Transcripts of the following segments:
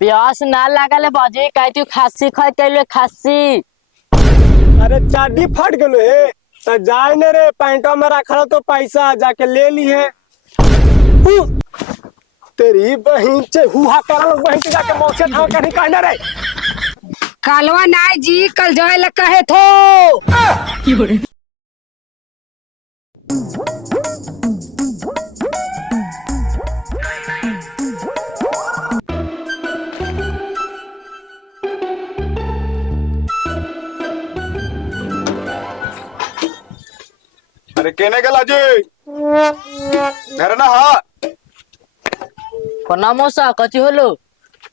प्यास ना लागल है बाजी कह तू खासी खाए कैले खासी। अरे चाडी फट गलो हे तो जाए न रे पैंटो में रखल तो पैसा जाके ले ली है। तेरी बहन से हुआ करल बहन के जाके मौसे ठाव के नहीं कहना रे। कालवा नाय जी कल जाए ला कहे थो। अरे केने गला जी घर ना हा। कोना मौसा कथी होलो?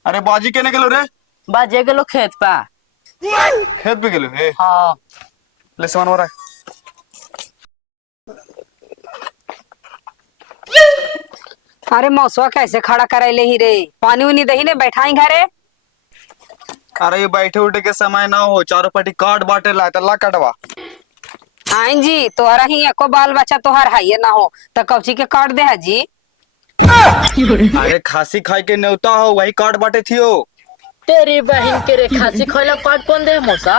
अरे बाजी केने गेलो रे? बाजे गेलो खेत पा। खेत पे गेलो हे। हाँ ले सामान वाला। अरे मौसवा कैसे खड़ा करैले ही रे, पानी उनी दही ने बैठाई घरे। अरे ये बैठे उठे के समय ना हो, चारों पट्टी काट बाटे ला तल्ला कटवा। आइन जी तोहरा ही एको बाल बच्चा तोहर है ना हो तो कौची के काट दे है जी। अरे खासी खाई के न्योता हो वही काट बाटे थियो। तेरी बहन के रे खासी खोला काट कौन दे मौसा?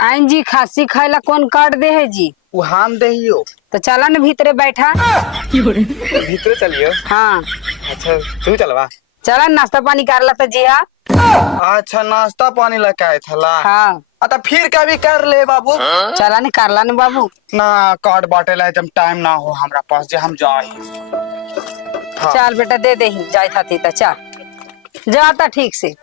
आइन जी खासी खाएला कौन काट दे है जी? वो हम देहियो। तो चला न भीतरे बैठा। भीतर चलियो। हाँ अच्छा तू चलवा। चला नाश्ता पानी कर ला तो जी। हाँ अच्छा नाश्ता पानी लेके आए थला। हाँ अता फिर कभी कर ले बाबू। चला न कर ला न बाबू। ना काट बाटे ला जब टाइम ना हो हमरा पास जे हम जाए। हाँ। चल बेटा दे दे ही जाए थाती तो चल जाता ठीक से।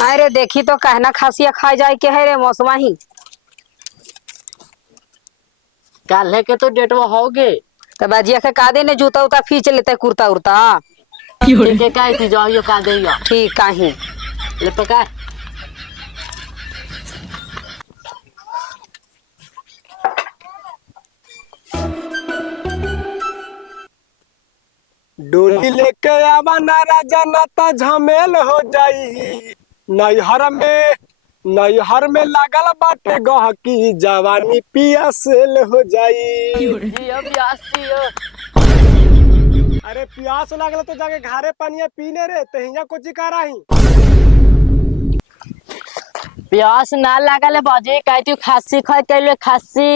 अरे देखी तो कहना खासिया खा जाए के है रे मौसमा ही। काल्हे के तो डेटवा होगे। तो बाजिया के का देने जूता उता खींच लेते कुर्ता उर्ता। ठीक है काहे थी जाओ का देइयो। ठीक काहे ले पका। डोली लेके आवा ना राजा ना ता झमेल हो जाई। नैहर में लागल बाटे गहकी जवानी पिया सेल हो जाई। जियो प्यास जियो। अरे प्यास लागल तो जाके घारे पानी पीने रे तहिया को चिकारा ही। प्यास ना लागल है बाजी कह तू खासी खाए कैले खासी।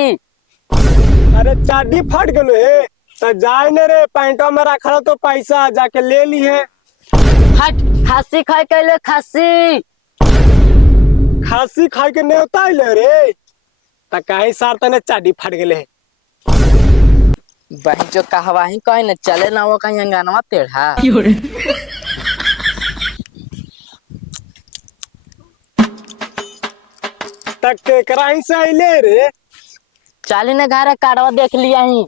अरे चाडी फट गलो हे तो जाए न रे पैंटो में रखल तो पैसा जाके ले ली है। हट खासी खाए कैले खासी। खासी खाई के न्योता ले रे त काहे सार तने चाडी फट गेले है। बहन जो कहवा ही कहीं न चले ना वो कहीं अंगनवा टेढ़ा। तक केकरा ही से आइले रे। चाली ने घर काटवा देख लिया ही।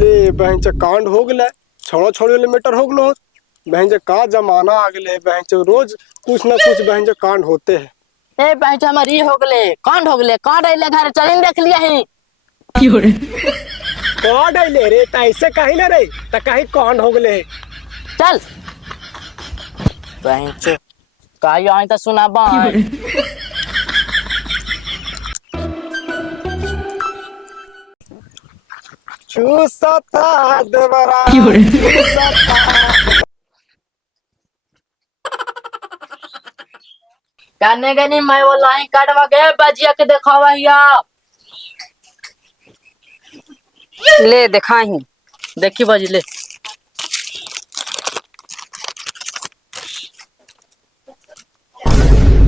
ले बहन च कांड हो गले छोड़ो छोड़ो ले मीटर हो गलो। बहन च का जमाना आ गले बहन च रोज कुछ ना कुछ बहन च कांड होते हैं। ए बहन हमारी हो गले कांड हो गले कांड आइले घर चली देख लिया ही। कांड आइले रे त ऐसे कहीं ना रे त कहीं कांड हो गले। चल बहन चो कही आई तो सुना बाई। चूसता देवरा करने के नहीं मैं वो लाइन काटवा के बजिया के दिखावा हिया। ले दिखाही देखी बाजी ले।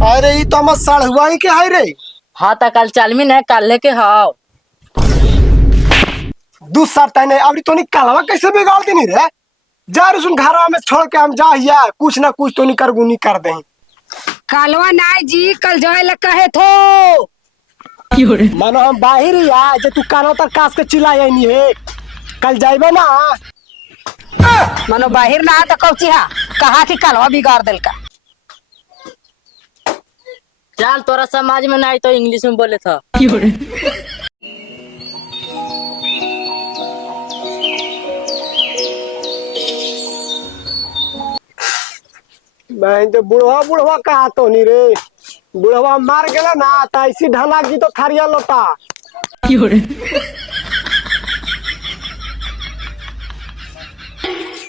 अरे ये तो हम सड़हुआई के है रे। हाँ तो कल चालमी है कल लेके हाओ। दूसरा तने अभी तो नहीं कलवा कैसे बिगाड़ देनी रे। जा रे सुन घरवा में छोड़ के हम जा हिया कुछ ना कुछ तो नहीं कर गुनी कर दे। कालवा नाय जी कल जाए ला कहे थो। मानो हम बाहर ही आ जे तू कानो तक कास के चिल्लाए नहीं है। कल जाइबे ना मनो बाहर ना तो कौची हा कहा कि कालवा बिगाड़ देल का। चल तोरा समाज में नहीं तो इंग्लिश में बोले था। मैं जो बुढ़वा कहा तो नहीं रे। बुढ़वा मार गेला ना त ऐसी ढला की तो थारिया लोटा।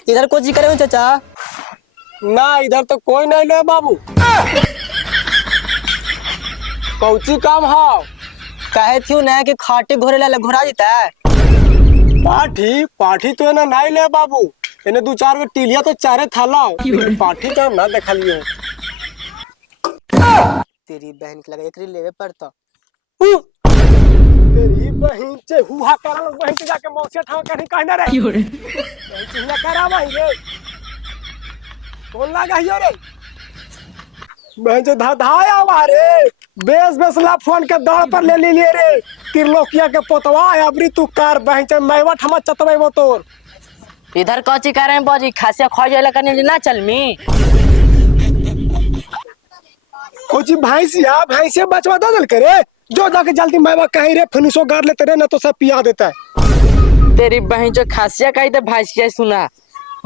इधर कोची करे हो चाचा? ना इधर तो कोई नहीं ले बाबू। कौची काम हो? कहे थी ना कि खाटी घोड़े ला घोड़ा जीता है। पाठी पाठी तो ना नहीं ले बाबू। इन्हें दो चार गो टिलिया तो चारे थाला पाठी तो ना देखा लियो। तेरी बहन के लगा एकरी लेवे पड़ता। तेरी बहन से हुआ करा बहन के जाके मौसे ठाव कहीं कहना रे ना करा भाई रे कौन लगा हियो रे बहन से धाया रे बेस बेस ला फोन के दौड़ पर ले लिए रे त्रिलोकिया के पोतवा अबरी तू कार बहन से मैवा ठमा चतवे वो तोर इधर कौची कर रहे हैं बाजी खासिया खा जाए करने ना चल मी कोची भैंसिया बचवा दल करे जो जाके जल्दी मैवा कहीं रे फिनिशो गाड़ लेते रे ना तो सब पिया देता है। तेरी बहन जो खासिया कही तो भैंसिया सुना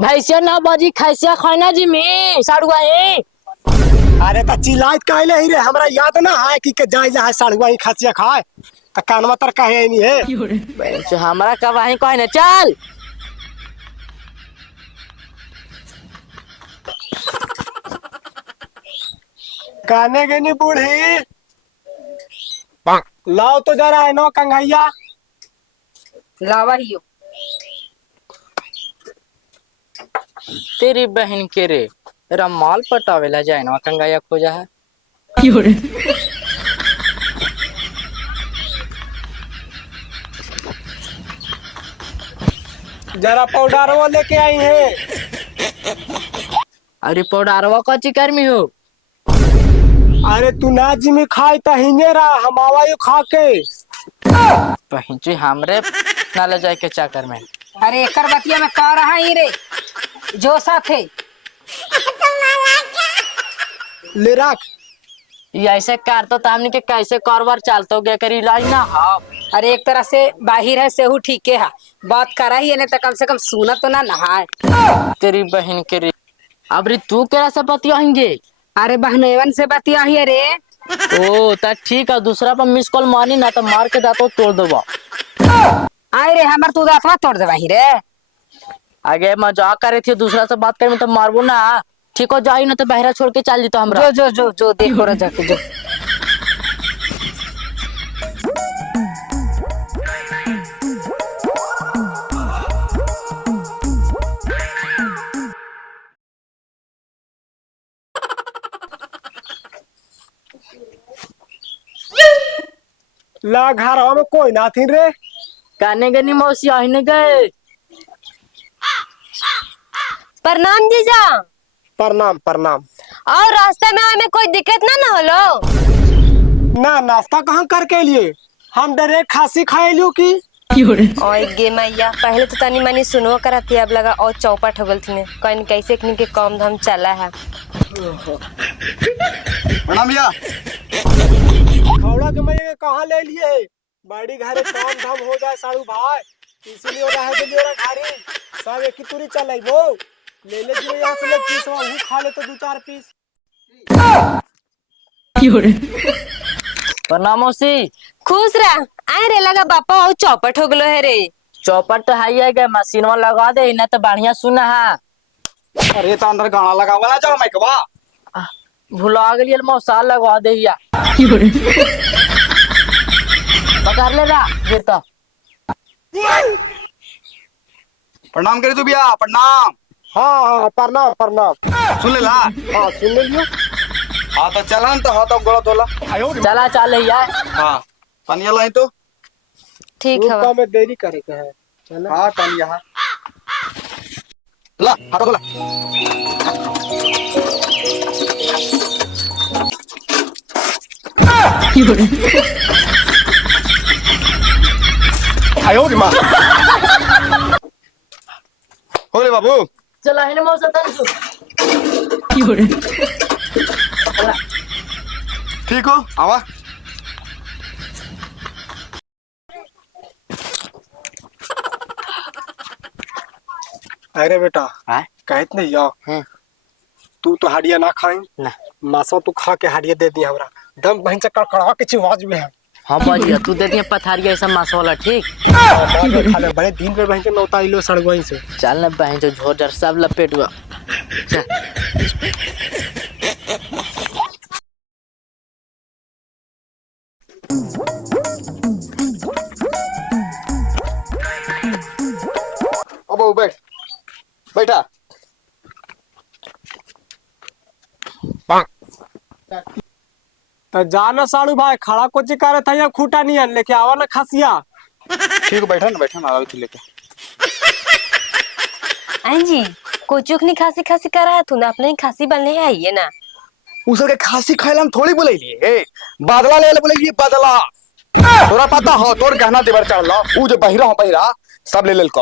भैंसिया ना बाजी खासिया खाना जी में साड़ुआ है। अरे ता चिल्लाइत कहले ही रे हमरा याद ना है कि के जाई है साड़ुआ ही खासिया खाए त कानवा तर कहे नहीं है जो हमरा कवाही कहे ना चल काने के नहीं बूढ़ी लाओ तो जरा है नो कंगैया लावा हियो। तेरी बहन के रे रमाल पटावेला जाए ना कंगाया खोजा है जरा पाउडर वो लेके आई है। अरे पौडारवा कौची कर्मी हो अरे तू नाजी में खाई त हिंगे रहा हम आवायो खा के बहन हमरे ना ले जाए के चाकर में। अरे एकर बतिया में कह रहा ही रे जो साथे ले रख ये ऐसे कर तो हमने के कैसे कारोबार चलतो गे करी इलाज ना हाँ। अरे एक तरह से बाहिर है सेहू ठीक है बात करा ही है तो कम से कम सुना तो ना नहाए। तेरी बहन के रे अबरी तू केरा से बतियाएंगे। अरे बहनवन से बतिया ही रे। ओ ता ठीक है दूसरा पर मिस कॉल मानी ना तो मार के दांतों तोड़ देबा। आए रे हमार तू दांतवा तोड़ देवा ही रे। आगे मजाक करे थी दूसरा से बात करे में तो मारबो ना ठीक हो जाई ना तो बहरा छोड़ के चल जीतो हमरा। जो जो जो जो देखो रे जाके जो ला घर में कोई ना थी रे काने गनी मौसी आने गए। प्रणाम जीजा। प्रणाम प्रणाम। और रास्ते में हमें कोई दिक्कत ना होलो ना नाश्ता कहाँ करके लिए हम डायरेक्ट खासी खाए लियो की और गे मैया पहले तो तनी मनी सुनो करा थी अब लगा और चौपट हो गल थी कहीं कैसे कहीं के काम धाम चला है। प्रणाम भैया। खौड़ा के मैया कहाँ ले लिए बड़ी घरे काम धाम हो जाए साड़ू भाई इसीलिए रहे के लिए घारी सब एक ही तुरी चलाई वो ले ले जी यहाँ से ले पीस वो खा ले तो दो चार पीस। प्रणाम मौसी। खुश रह आए रे लगा बापा और चौपट हो गलो है रे। चौपट तो है गए मशीनवा लगा दे ना तो बढ़िया सुना है। अरे तो अंदर गाना लगा हुआ ना जाओ मैं कबा भुला गई मौसा लगा दे या पकड़ ले रा ये तो प्रणाम करे तू भैया प्रणाम। हाँ हाँ प्रणाम प्रणाम। सुन ले ला हाँ सुन ले लियो। हाँ तो चलन तो हाथ गोला तोला चला चल यार। हाँ पनिया लाई तो ठीक है रुका में देरी करे के है चला। हाँ पनिया हाँ ला हाथ गोला आयो रे माँ हो ले बाबू चला है ना मौसा तन सु ठीक हो आवा अरे बेटा हाँ? कहत नहीं यार तू तो हाड़िया ना खाई ना मासो तू खा के हाड़िया दे दी हमरा दम बहन से कड़कड़ा के चिवाज में है। हाँ बाजी तू दे दिए पथारिया ऐसा मांस वाला ठीक। बाद में खा ले, बड़े दिन पे बहन के नौता इलो सड़गोई से। चल ना बहन जो झोर जर सब लपेट हुआ। चल। अब वो बैठ बैठा। तो जाना साड़ू भाई खड़ा कोची करे था या खूटा नहीं है लेके आवा ना खसिया। ठीक है बैठा ना आराम से लेके। आई जी कोचुक नहीं खासी खासी कर रहा है, तूने अपने ही खासी बनने है ये ना। उसके खांसी खाइला हम थोड़ी बोले लिए बादला ले ले बोले लिए बादला। तोरा पता हो तोर गहना देवर चढ़ला ऊ जो बहिरा हो बहिरा सब ले लेल को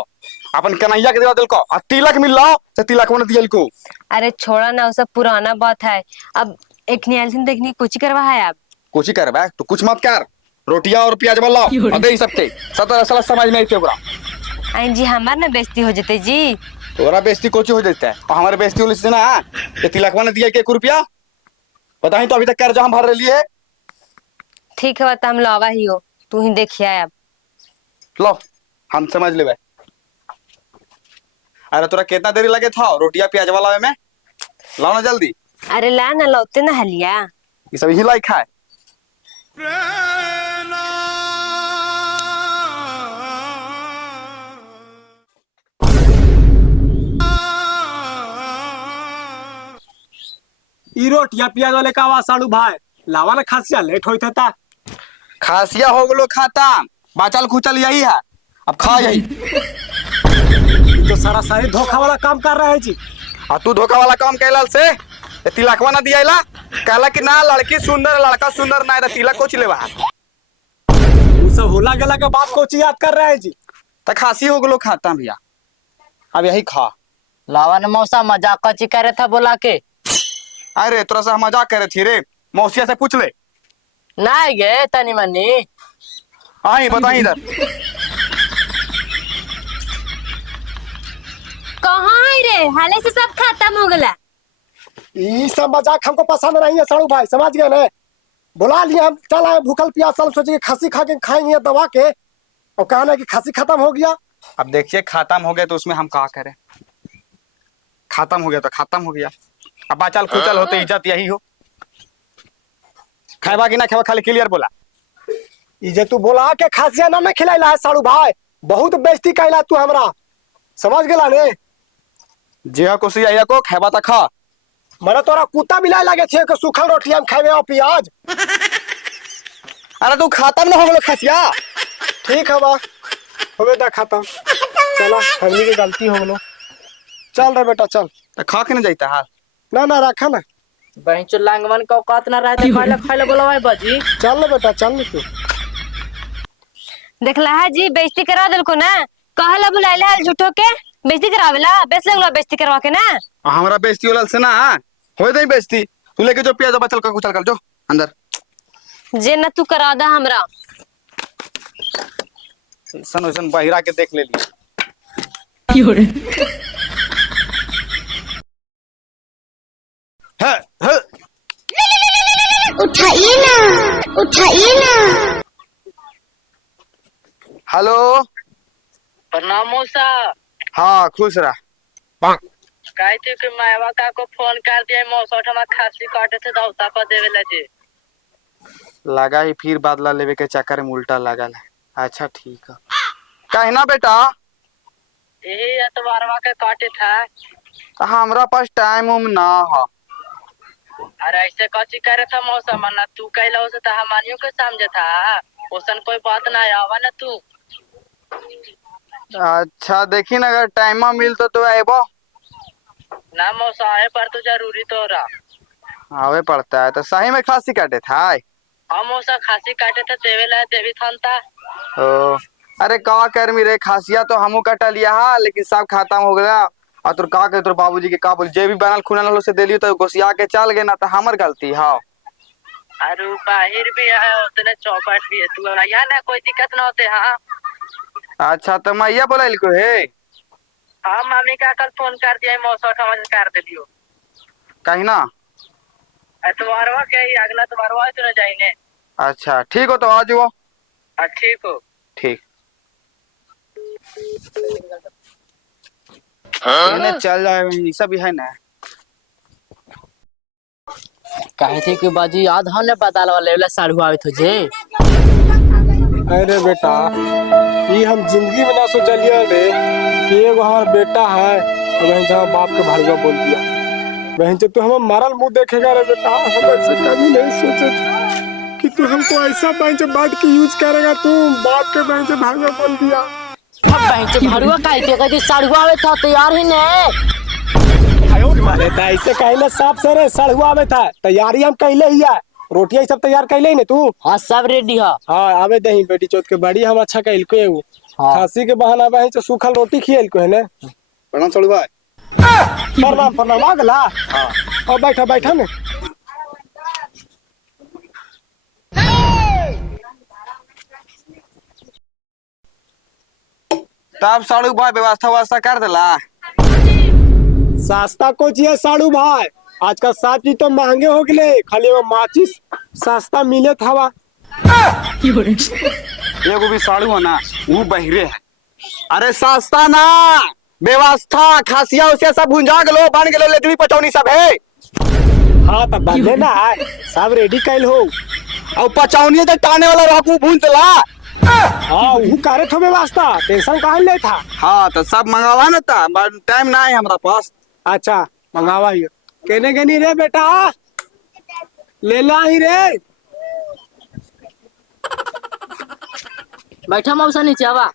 अपन कन्हैया के देवा दिल को आ तिलक मिलला से तिलक ने दियल को। अरे छोड़ा ना, वो सब पुराना बात है। अब एक नियाल देखनी कुछ करवा है आप। कुछ ही कर बे तो कुछ मत कर। रोटियां और प्याज वाला और दे सबके सब असल समझ में आते पूरा। आई जी हमार ना बेइज्जती हो जते जी। तोरा बेइज्जती कोची हो जाता है और हमारे बेइज्जती होली से ना ये तिलकवा ने दिया 1 रुपया पता ही तो अभी तक कर्जा हम भर रही है। ठीक है बता हम लावा ही हो, तू ही देखिए अब। लो हम समझ ले। अरे तोरा कितना देरी लगे था रोटियां प्याज वाला में लाओ ना जल्दी। अरे ला ना लौते ना हलिया। ये सब यही लायक है। ई रोटिया प्याज वाले का आवाज साड़ू भाई लावा ना खसिया लेट होई था। खासिया हो गलो खाता बाचल खुचल यही है अब खा यही। तो सारा सारी धोखा वाला काम कर रहा है जी। आ तू धोखा वाला काम कैला से ये तिलकवा ना दियाला कहला कि ना लड़की सुंदर लड़का सुंदर ना है तिलक को चिलेवा वो सब होला गला के बात को याद कर रहा है जी। तो खासी हो गलो खाता भैया अब यही खा। लावा ने मौसा मजाक कची करे था बोला के। अरे तोरा से हम मजाक करे थी रे मौसिया से पूछ ले। ना गे तनी मनी आई बताई इधर। कहाँ है रे, हाले से सब खत्म हो गला। ये सब मजाक हमको पसंद नहीं है साड़ू भाई, समझ गए ना। बुला लिया हम, चल आए भूखल प्यासल सोचे खसी खा के खाएंगे दबा के और कहना कि खसी खत्म हो गया। अब देखिए खत्म हो गया तो उसमें हम क्या करें। खत्म हो गया तो खत्म हो गया। अब बाचल खुचल होते इज्जत यही हो। खाएबा कि ना खाएबा खाली क्लियर बोला। ये तू बोला के खसिया ना में खिलाइला है साड़ू भाई, बहुत बेइज्जती कैला तू हमरा, समझ गेला ने। जे को सिया को खाएबा त खा। मरे तोरा कुत्ता मिलाए लगे छे के सूखल रोटियां में खावे और प्याज। अरे तू खत्म ना हो गलो खसिया। ठीक है बा होवे दा खत्म। चला हमनी की गलती हो गलो, चल रे बेटा चल। तो खा के ना जाता हाल। ना ना रखा ना। बहन चो लांगवन का औकात ना रहते खाइला बोला भाई बाजी। चल ना बेटा चल तू। देखला है जी बेइज्जती करा दिल को ना। कहला बुलाइला हाल झूठो के बेइज्जती करावेला, बेस लगला बेइज्जती करवा के ना। हमारा बेइज्जती होला से ना होए दई बेइज्जती। तू लेके जो पिया बचल का कुचल कर जो अंदर। जे ना तू करा दा हमरा। सन सन बहिरा के देख ले ली। है उठाइए ना। हेलो प्रणाम मौसा। हाँ खुश रह। कहे थे कि मायवा का को फोन कर दिया मौसा ठमा खासी काटे थे दौता पर देवे लजे। लगा ही फिर बादला लेवे के चक्कर में उल्टा लगल है। अच्छा ठीक है कहना बेटा। यही एतवारवा के काटे था। हमरा पास टाइम उम ना है। अरे ऐसे कची करे था मौसा मना तू कहला उसे तो हमारियों को समझे था। ओसन कोई बात ना आवा ना तू। अच्छा देखी ना अगर टाइम मिल तो आएबो ना मौसा आए पर तो जरूरी तो रहा। आवे पड़ता है तो सही में खांसी काटे था। हाँ मौसा खासी काटे थे देवे ला देवी थानता। ओ अरे का कर मेरे खासिया तो हमू कटा लिया हा लेकिन सब खत्म हो गया। और तोर का के तोर बाबूजी के का बोल जे भी बनल खुनल हो से देलियो तो गोसिया के चल गए ना तो हमर गलती है। अरे बाहिर भी है उतने चौपट भी है तू यहाँ ना कोई दिक्कत ना होते। हाँ अच्छा तो मैया बोला को है। हाँ मामी का कल फोन कर दिया मौसा समझ कर दे दियो कहीं ना। एतवारवा के अगला एतवारवा तो ना जाइने। अच्छा ठीक हो तो आ जाओ। ठीक हो। ठीक हाँ? चल जाए ये सब भी है ना। कहे थे कि बाजी याद हो ने बदल वाले साड़ू आवे तुझे। अरे बेटा ये हम जिंदगी में ना सोचलिए रे कि एगो हमारा बेटा है और वहीं जहाँ बाप के भाड़ुआ बोल दिया। वहीं जब तू हमें मरल मुंह देखेगा रे बेटा, हम ऐसे कभी नहीं सोचे थे कि तू हमको ऐसा बेंच बात की यूज करेगा। तू बाप के बेंच भाड़ुआ बोल दिया। अब बेंच भाड़ुआ काहे के कदी साड़ू आवे था तैयार ही ने। अरे तो ऐसे कहले साफ से रे सड़ुआ में था तैयारी हम कहले ही है। रोटियां सब तैयार कहले ही ने तू। हां सब रेडी है। हाँ आवे दही बेटी चौथ के बड़ी हम अच्छा कहल को एगो खांसी के बहाना बहन से सूखल रोटी खियल को है ने। प्रणाम साड़ू भाई। प्रणाम प्रणाम आ गला। हाँ और बैठा बैठा ने। तब साड़ू भाई व्यवस्था कर दिला। सस्ता को चाहिए साड़ू भाई, आजकल सब चीज तो महंगे हो गए। खाली वो माचिस सस्ता मिले था। एगो भी साड़ू है ना वो बहिरे है। अरे सस्ता ना व्यवस्था खासिया उसे सब भुंजा गलो बन गलो लेटरी पचौनी सब है। हाँ तब बंदे ना है सब रेडी कैल हो। और पचौनी तो टाने वाला रहू भूंजला। हाँ वो करे थे व्यवस्था, टेंशन काहे ले था। हाँ तो सब मंगावा ना था टाइम ना है हमारा पास। अच्छा मंगावा ही कहने के नहीं रे बेटा ले ला ही रे। बैठा मौसा नीचे आवा।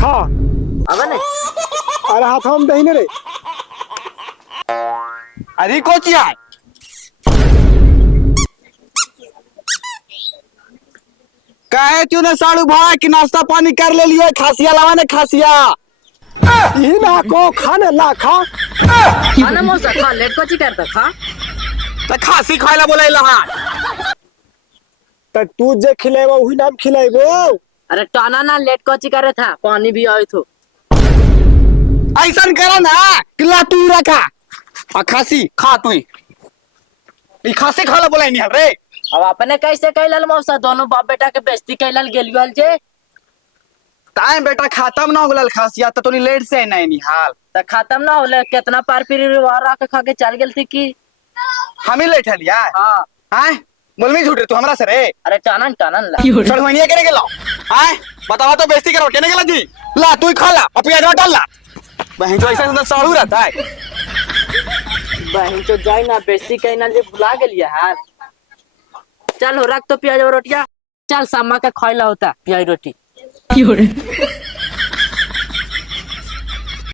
खा आवा ने। अरे हाथ हम दही रे। अरे कोचिया कहे क्यों ना साड़ू भाई कि नाश्ता पानी कर ले लियो खासिया लावा ने खासिया। यही ना को खाने ला खा। खाना मौसा खा लेट कोची करता खा। तो खासी खाइला बोले लहा। तो तू जे खिलेबो वही नाम खिलेबो। अरे टाना ना लेट कोची करे था पानी भी आए तो। ऐसा करा ना किला तू रखा और खासी खा तू ई खासी खाला बोले नहीं रे। अब अपने कैसे कैलल मौसा दोनों बाप बेटा के बेइज्जती कैलल गेलियल जे। टाइम बेटा खत्म ना होगल खासिया तो तोनी लेट से नहीं निहाल त खत्म ना होले कितना पार पीरी वारा के खा के चल गेल थी कि। हम ही लेट हलिया। हां हैं बोल में झूठ रे तू हमरा से रे। अरे टानन टानन ला चढ़वनिया करे गेलो हैं बतावा तो बेइज्जती करो केने गेला जी ला तू ही खा ला और प्याज डाल ला। बहन जो ऐसा सुंदर साड़ू रहता है। बहन तो जाई ना बेइज्जती कैना जे भुला गेलिया यार। चल हो रख तो प्याज और रोटियां। चल सामा के खइला होता प्याज रोटी।